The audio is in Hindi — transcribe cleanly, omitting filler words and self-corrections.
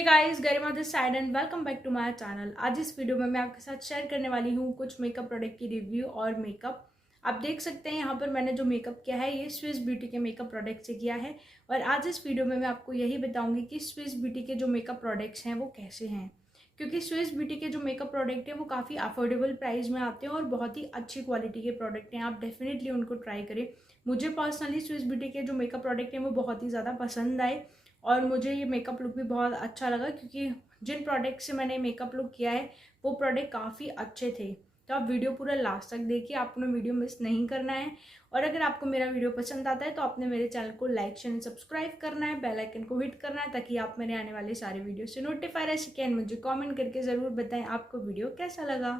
Hey guys, Garima this side and welcome back to my channel. आज इस वीडियो में मैं आपके साथ शेयर करने वाली हूँ कुछ मेकअप प्रोडक्ट की रिव्यू और मेकअप। आप देख सकते हैं यहाँ पर मैंने जो मेकअप किया है ये स्विस ब्यूटी के मेकअप प्रोडक्ट से किया है। और आज इस वीडियो में मैं आपको यही बताऊंगी कि स्विस ब्यूटी के जो मेकअप प्रोडक्ट्स हैं वो कैसे हैं, क्योंकि स्विस ब्यूटी के जो मेकअप प्रोडक्ट हैं वो काफ़ी अफोर्डेबल प्राइस में आते हैं और बहुत ही अच्छी क्वालिटी के प्रोडक्ट हैं। आप डेफिनेटली उनको ट्राई करें। मुझे पर्सनली स्विस ब्यूटी के जो मेकअप प्रोडक्ट हैं वो बहुत ही ज़्यादा पसंद आए और मुझे ये मेकअप लुक भी बहुत अच्छा लगा, क्योंकि जिन प्रोडक्ट से मैंने मेकअप लुक किया है वो प्रोडक्ट काफ़ी अच्छे थे। तो आप वीडियो पूरा लास्ट तक देखिए, आपको वीडियो मिस नहीं करना है। और अगर आपको मेरा वीडियो पसंद आता है तो आपने मेरे चैनल को लाइक शेयर एंड सब्सक्राइब करना है, बेल आइकन को हिट करना है, ताकि आप मेरे आने वाले सारे वीडियो से नोटिफाई रह सकें। मुझे कॉमेंट करके ज़रूर बताएं आपको वीडियो कैसा लगा।